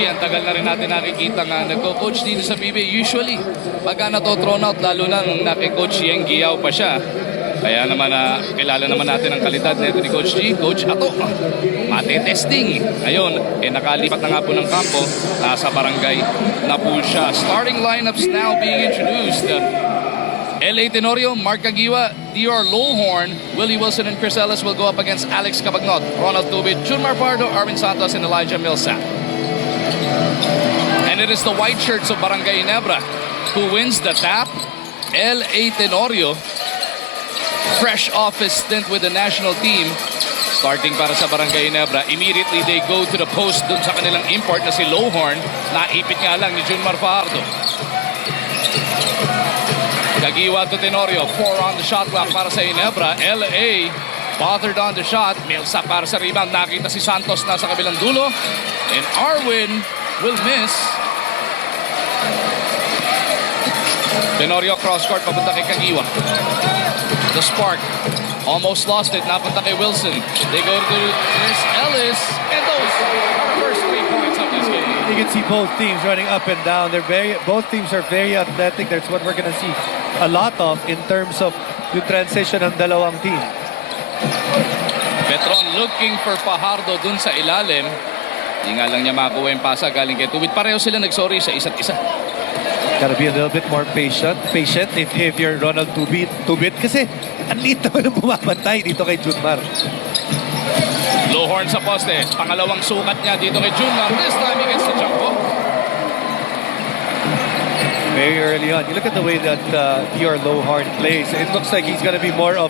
G, ang tagal na rin natin nakikita nga nagko-coach dito sa PBA. Usually, pagka nato-thrown out, lalo na nung naki-coach Yang Giyaw pa siya. Kaya naman, kilala naman natin ang kalidad nito ni Coach G. Coach Ato, mati-testing. Ngayon, nakalipat na nga po ng kampo sa barangay na po siya. Starting lineups now being introduced. LA Tenorio, Mark Caguioa, DR Lowhorn, Willie Wilson and Chris Ellis will go up against Alex Cabagnot, Ronald Tubit, Junmar Pardo, Arvin Santos, and Elijah Millsap. And it is the white shirts of Barangay Ginebra who wins the tap. LA Tenorio, fresh off his stint with the national team, starting para sa Barangay Ginebra. Immediately they go to the post dun sa kanilang import na si Lowhorn. Naipit nga lang ni Junmar Pardo. Caguioa to Tenorio, 4 on the shot clock para sa Ginebra. LA bothered on the shot. Millsap para sa rebound. Nakita si Santos na sa kabilang dulo. And Arwin will miss. Tenorio cross court papunta kay Caguioa. The spark almost lost it. Napunta kay Wilson. They go to Chris Ellis. And those are the first 3 points of this game. You can see both teams running up and down. Both teams are very athletic. That's what we're going to see a lot of in terms of the transition ng dalawang team. Petron looking for Fajardo dun sa ilalim. Hindi nga lang niya makuha yung pasa galing kay Tubit. Pareho sila nagsorry sa isa't isa. Gotta be a little bit more patient if you're Ronald Tubit kasi ang liit naman ang bumabantay dito kay Junmar. Lowhorn sa poste. Pangalawang sukat niya dito kay Junmar. This time he gets the jump ball. Very early on. You look at the way that your Lowhorn plays. It looks like he's gonna be more of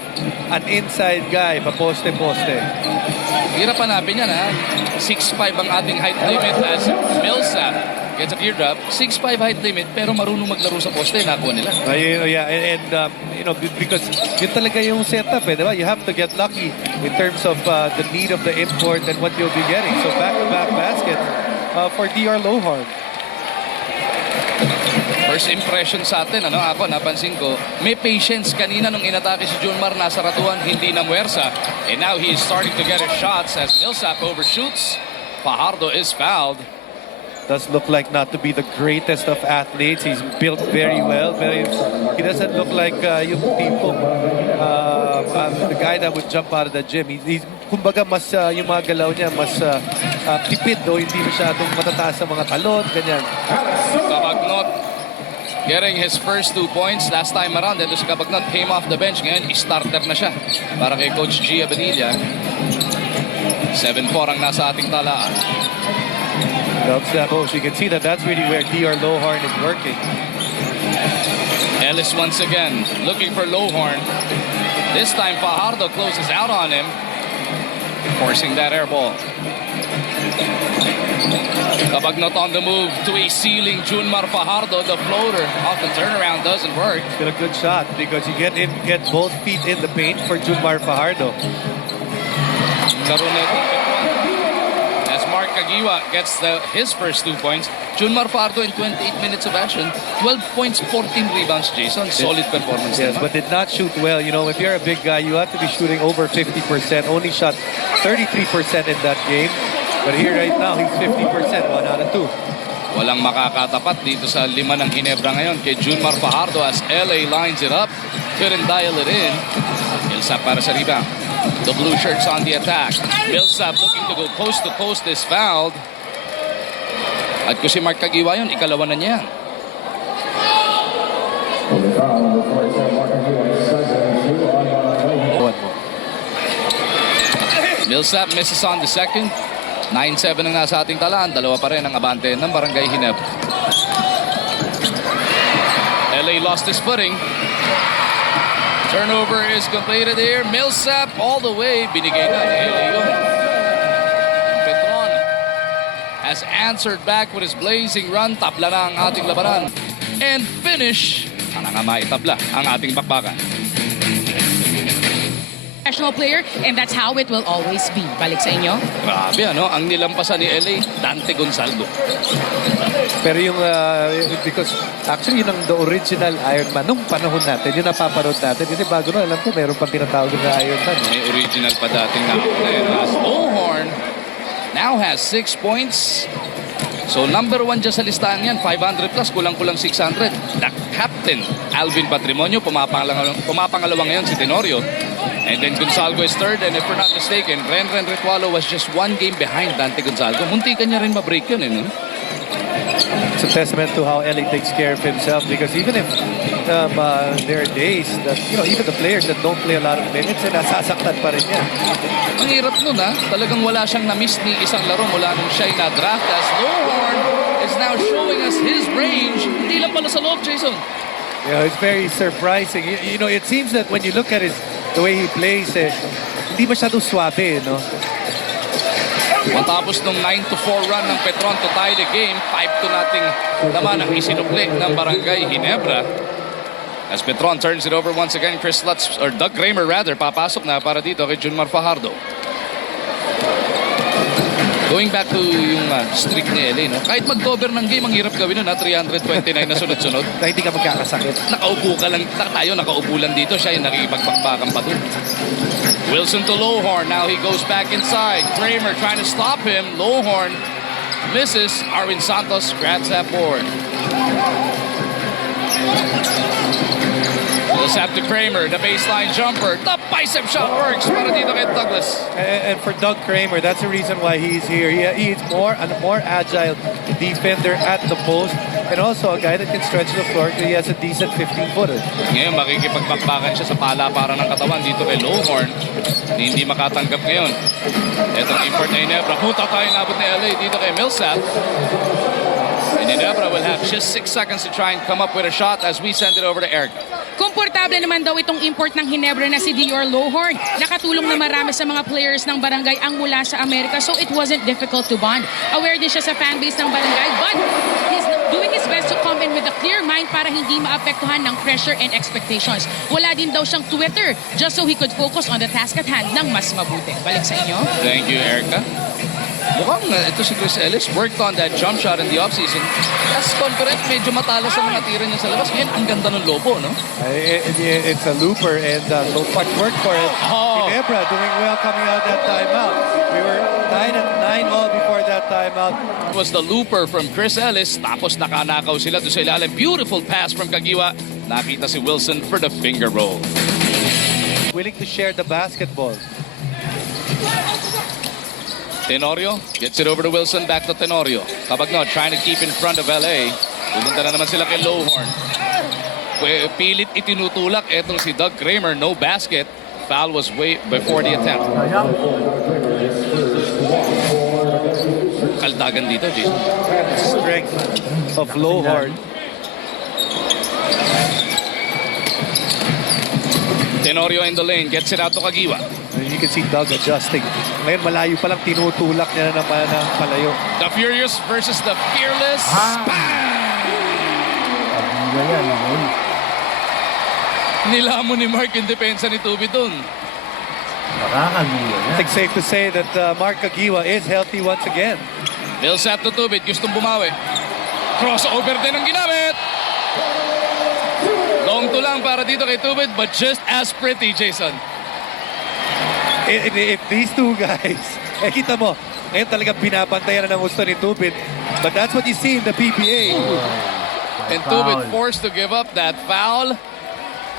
an inside guy, pa-poste-poste. Hirap hanapin yan, ha? 6'5 ang ating height limit as Millsap gets a teardrop. 6'5 height limit pero marunong maglaro sa poste. Nakuha nila. Yeah, and you know, because yun talaga yung setup, diba? You have to get lucky in terms of the need of the import and what you'll be getting. So back-to-back basket for DR Lowhorn. First impression sa atin, ako napansin ko, may patience kanina nung inatake si Junmar, nasa ratuan, hindi na muwersa. And now he is starting to get his shots as Millsap overshoots. Fajardo is fouled. Does look like not to be the greatest of athletes. He's built very well. He doesn't look like yung tipo, the guy that would jump out of the gym. He's kumbaga mas yung mga galaw niya mas tipid, though hindi masyadong matataas sa mga talon, ganyan. Cabagnot getting his first 2 points last time around. Ito si Cabagnot came off the bench. Ngayon, starter na siya para kay Coach G. Abadilla. 7-4 ang nasa ating talaan. Loves that post. You can see that that's really where DR Lowhorn is working. Ellis once again looking for Lowhorn. This time Fajardo closes out on him, forcing that air ball. Cabagnot on the move to a ceiling. Junmar Fajardo, the floater off the turnaround doesn't work. It's a good shot because you get both feet in the paint for Junmar Fajardo. As Mark Caguioa gets his first 2 points. Junmar Fajardo in 28 minutes of action, 12 points, 14 rebounds, Jason. Solid performance. Yes, but did not shoot well. You know, if you're a big guy, you have to be shooting over 50%. Only shot 33% in that game. But here right now, he's 50%, 1 out of 2. Walang makakatapat dito sa 5 ng Ginebra ngayon kay Junmar Fajardo as LA lines it up. Couldn't dial it in. Millsap para sa rebound. The blue shirts on the attack. Millsap looking to go post to post is fouled. At kung si Mark Caguioa yun, ikalawa na niya. Millsap misses on the second. 9-7 ang nasa ating talaan. Dalawa pa rin ang abante ng Barangay Ginebra. LA lost his footing. Turnover is completed here. Millsap all the way. Binigay na ni LA yun. Petron has answered back with his blazing run. Tabla na ang ating labanan. And finish. Sana nga maitabla ang ating bakbakan. Professional player, and that's how it will always be. Balik sa inyo. Grabe, ang nilampasan ni LA, Dante Gonzaldo. Pero yung, because actually yun ang the original Ironman nung panahon natin, yung napaparod natin. Kasi bago na, alam ko, meron pang tinatawag na Ironman. May original pa dating na. Lowhorn now has 6 points. So number 1 dyan sa listahan yan, 500 plus, kulang-kulang 600. The captain, Alvin Patrimonio, pumapangalawa ngayon si Tenorio. And then Gonzalgo is third, and if we're not mistaken, Renren Ritualo was just 1 game behind Dante Gonzalgo. Muntikan niya rin ma-break yun, no? It's a testament to how LA takes care of himself, because even if there are days that, even the players that don't play a lot of minutes, nasasaktan pa rin yan. Ang hirap nun, ha? Talagang wala siyang na-miss ni isang laro mula nung siya'y na-draft, as Lowhorn is now showing us his range. Hindi lang pala sa loob, Jason. It's very surprising. It seems that when you look at the way he plays, hindi masyado swabe, no? Matapos nung 9-4 run ng Petron to tie the game, 5-2 nating naman ang isinukli ng Barangay Ginebra. As Petron turns it over once again, Chris Lutz, or Doug Kramer rather, papasok na para dito kay Junmar Fajardo. Going back to yung streak ni LA, no? Kahit mag-cover ng game, ang hirap gawin nun, 329 na sunod-sunod. Na hindi ka magkakasakit. Nakaupo ka lang, tayo nakaupo lang dito, siya yung nakikipagpakbakan pa dun. Wilson to Lowhorn, now he goes back inside. Kramer trying to stop him, Lowhorn misses. Arvin Santos grabs that board. Goes up to Kramer, the baseline jumper. The bicep shot works para dito kay Douglas. And for Doug Kramer, that's the reason why he's here. He's a more agile defender at the post, and also a guy that can stretch the floor because he has a decent 15-footer. Ngayon, makikipagpakbakan siya sa palaparan ng katawan dito kay Lowhorn. Hindi makatanggap ngayon. Itong import na Ginebra. Punta tayo nabot ni LA dito kay Millsap. And Ginebra will have just 6 seconds to try and come up with a shot as we send it over to Eric. Komportable naman daw itong import ng Ginebra na si Dior Lowhorn. Nakatulong na marami sa mga players ng Barangay ang mula sa Amerika, so it wasn't difficult to bond. Aware din siya sa fanbase ng Barangay, but he's doing his best to come in with a clear mind para hindi maapektuhan ng pressure and expectations. Wala din daw siyang Twitter just so he could focus on the task at hand ng mas mabuti. Balik sa inyo. Thank you, Erica. Mukhang ito si Chris Ellis worked on that jump shot in the offseason. As confident, medyo matalas ang mga tira niya sa labas. Ngayon, ang ganda ng lobo, no? It's a looper, and so much work for it. Ginebra doing well coming out that timeout. We were tied at 9-all before that timeout. It was the looper from Chris Ellis. Tapos nakanakaw sila doon sa ilalim. Beautiful pass from Kagiwa. Nakita si Wilson for the finger roll. Willing to share the basketball. Tenorio gets it over to Wilson, back to Tenorio. Kabagno trying to keep in front of LA. Pumunta na naman sila kay Lowhorn. Pilit itinutulak etong si Doug Kramer, no basket. Foul was way before the attempt. Kaldagan dito, Jason. Strength of Lowhorn. Tenorio in the lane, gets it out to Kagiwa. You can see Doug adjusting. Ngayon, malayo pa lang, tinutulak niya na naman ng palayo. The Furious versus the Fearless. Nilamon ni Mark yung depensa ni Tubi dun. I think safe to say that Mark Kagiwa is healthy once again. Millsap to Tubit, gustong bumawi. Crossover din ang ginamit. Long to lang para dito kay Tubit, but just as pretty, Jason. If these two guys, kita mo, ngayon talagang binabantayan na ng gusto ni Tubit. But that's what you see in the PBA. And Tubit forced to give up that foul.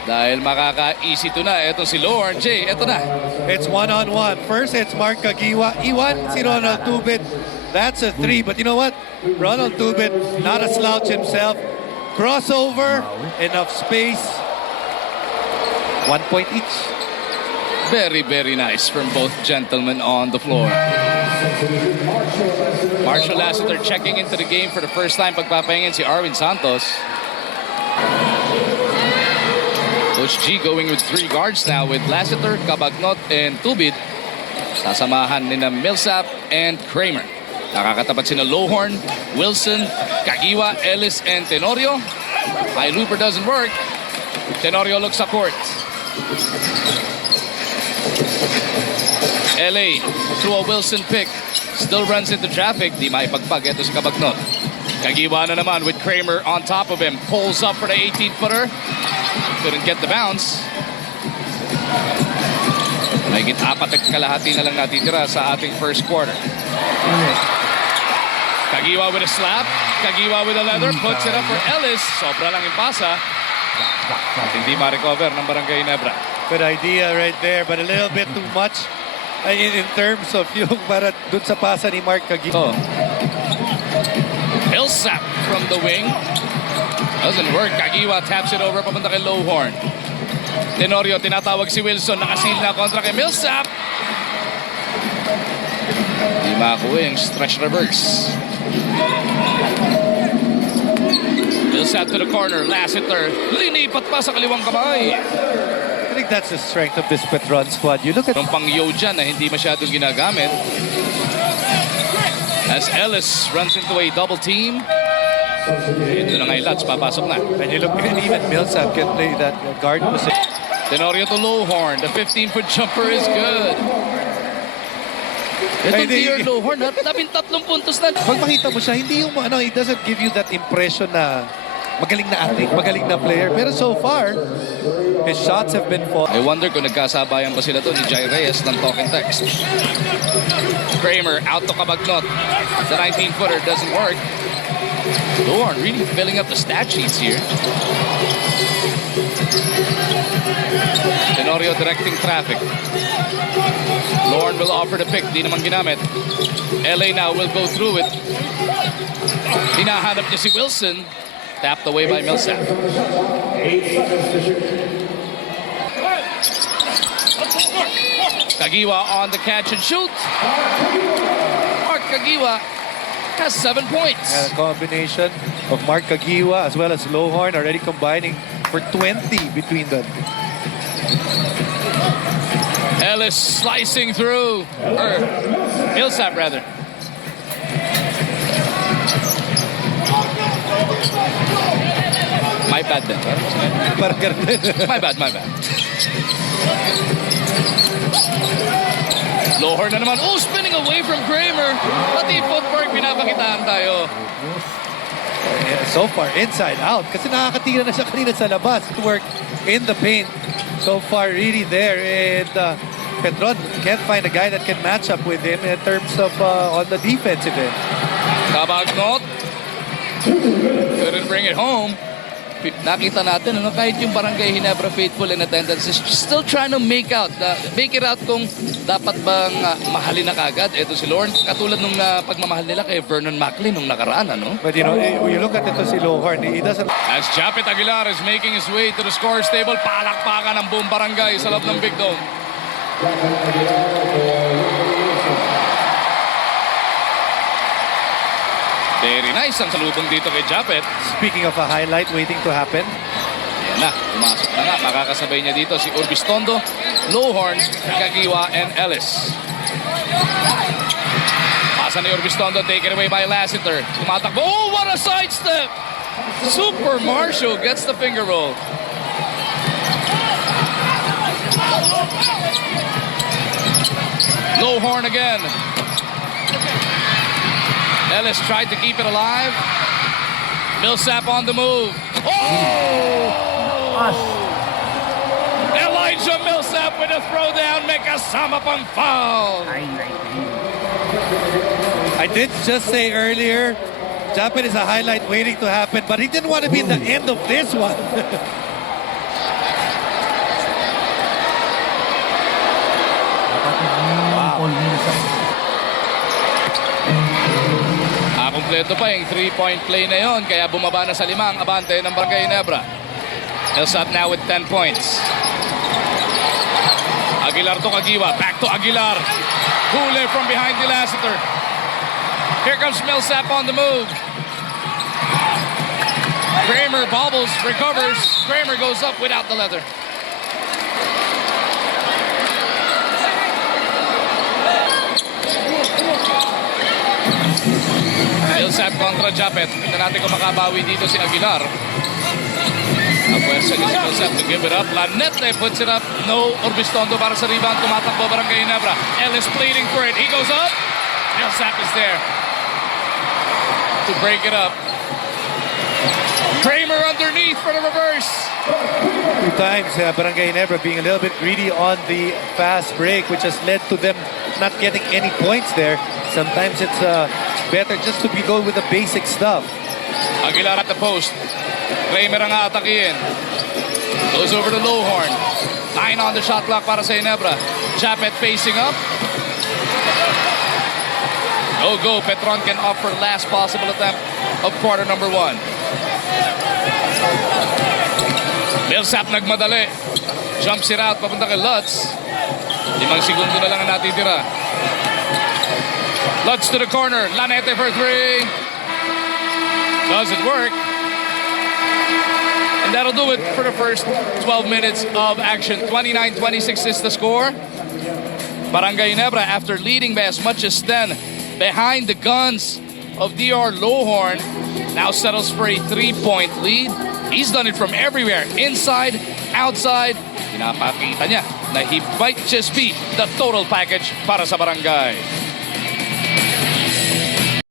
Dahil makaka-easy to na. Eto si Lowhorn. Jay, eto na. It's one-on-one. First, it's Mark Kagiwa. Iwan si Ronald Tubit. That's a 3. But you know what? Ronald Tubit, not a slouch himself. Crossover, enough space. 1 point each. Very, very nice from both gentlemen on the floor. Marshall Lassiter checking into the game for the first time. Pagpapahingin si Arvin Santos. Coach G going with 3 guards now with Lassiter, Cabagnot, and Tubit. Sasamahan ni na Millsap and Kramer. Nakakatapat sina Lowhorn, Wilson, Kagiwa, Ellis, and Tenorio. High looper doesn't work. Tenorio looks sa court. LA through a Wilson pick. Still runs into traffic. Di maipagpag. Ito si Cabagnot. Kagiwa na naman with Kramer on top of him. Pulls up for the 18-footer. Couldn't get the bounce. Mahigit 4 at kalahati na lang natitira sa ating first quarter. Kagiwa with a slap. Kagiwa with a leather. Puts it up for Ellis. Sobra lang yung pasa. At hindi ma-recover ng Barangay Ginebra. Good idea right there, but a little bit too much in terms of yung para dun sa pasa ni Mark Kagiwa. Oh. Millsap from the wing. Doesn't work. Kagiwa taps it over papunta kay Lowhorn. Tenorio, tinatawag si Wilson. Nakasil na kontra kay Millsap. Di makakuha yung stretch reverse. Millsap to the corner. Lassiter. Linipat pa sa kaliwang kamay. I think that's the strength of this Petron squad. You look at Yung pang-yo dyan na hindi masyadong ginagamit. As Ellis runs into a double team. Ito na ngayon, Lats, papasok na. and you look at even Millsap can play that guard position. Tenorio to Lowhorn. The 15-foot jumper is good. Ito dear Lowhorn, 13 puntos na. Pag makita mo siya, hindi yung ano, it doesn't give you that impression na magaling na athlete, magaling na player. Pero so far, his shots have been falling. I wonder kung nagkasabayan ba sila to ni Jai Reyes ng talk and text. Kramer out to Kabagnot. The 19-footer doesn't work. Lowhorn really filling up the stat sheets here. Tenorio directing traffic. Lowhorn will offer the pick. Di naman ginamit. LA now will go through it. Hinahanap niya si Wilson. Tapped away by Millsap. Kagiwa on the catch and shoot. Mark Kagiwa has 7 points. A combination of Mark Kagiwa as well as Lowhorn already combining for 20 between them. Ellis slicing through. Or Millsap rather. My bad then. Parang ganun. My bad. Lowhorn na naman. Oh, spinning away from Kramer. Pati footwork, pinapakitaan tayo. So far, inside out. Kasi nakakatira na siya kanina sa labas. Work in the paint. So far, really there. And Petron can't find a guy that can match up with him in terms of on the defensive end. Kabagnot. Couldn't bring it home. Nakita natin, ano, kahit yung Barangay Ginebra faithful in attendance is still trying to make it out kung dapat bang mahalin na kagad. Ito si Lowhorn, katulad nung pagmamahal nila kay Vernon Macklin nung nakaraan, ano? But you know, when you look at ito si Lowhorn, he doesn't... As Japet Aguilar is making his way to the scorer's table, palakpakan ng buong barangay sa loob ng Big Dome. Very nice ang salubong dito kay Japet. Speaking of a highlight waiting to happen. Ayan na, pumasok na nga. Makakasabay niya dito si Urbistondo, Lowhorn, Kagiwa, and Ellis. Pasa ni Urbistondo, taken away by Lassiter. Tumatakbo. Oh, what a sidestep! Super Marshall gets the finger roll. Lowhorn again. Ellis tried to keep it alive. Millsap on the move. Oh! Elijah Millsap with a throwdown. May kasama pang foul. I did just say earlier, Japet is a highlight waiting to happen, but he didn't want to be in the end of this one. Kompleto pa yung 3-point play na yon, kaya bumaba na sa 5 ang abante ng Barangay Ginebra. Millsap now with 10 points. Aguilar to Kagiwa, back to Aguilar. Hule from behind the Lassiter. Here comes Millsap on the move. Kramer bobbles, recovers. Kramer goes up without the leather. Millsap kontra Japet. Tingnan natin kung makabawi dito si Aguilar. Napwersa niya si Millsap to give it up. Lanete puts it up. No. Urbistondo para sa rebound. Tumatakbo Barangay Ginebra. Ellis pleading for it. He goes up. Millsap is there to break it up. Kramer underneath for the reverse. 2 times Barangay Ginebra being a little bit greedy on the fast break, which has led to them not getting any points there. Sometimes it's better just to be going with the basic stuff. Aguilar at the post. Kramer ang aatakihin. Goes over to Lowhorn. 9 on the shot clock para sa Ginebra. Japet facing up. Go. Petron can offer last possible attempt of quarter number 1. Millsap nagmadali. Jumps it out papunta kay Lutz. 5 segundo na lang ang natitira. Lutz to the corner. Lanete for 3. Doesn't work. And that'll do it for the first 12 minutes of action. 29-26 is the score. Barangay Ginebra, after leading by as much as 10 behind the guns of DR Lowhorn, now settles for a 3-point lead. He's done it from everywhere, inside, outside. Pinapakita niya na he might just be the total package para sa Barangay.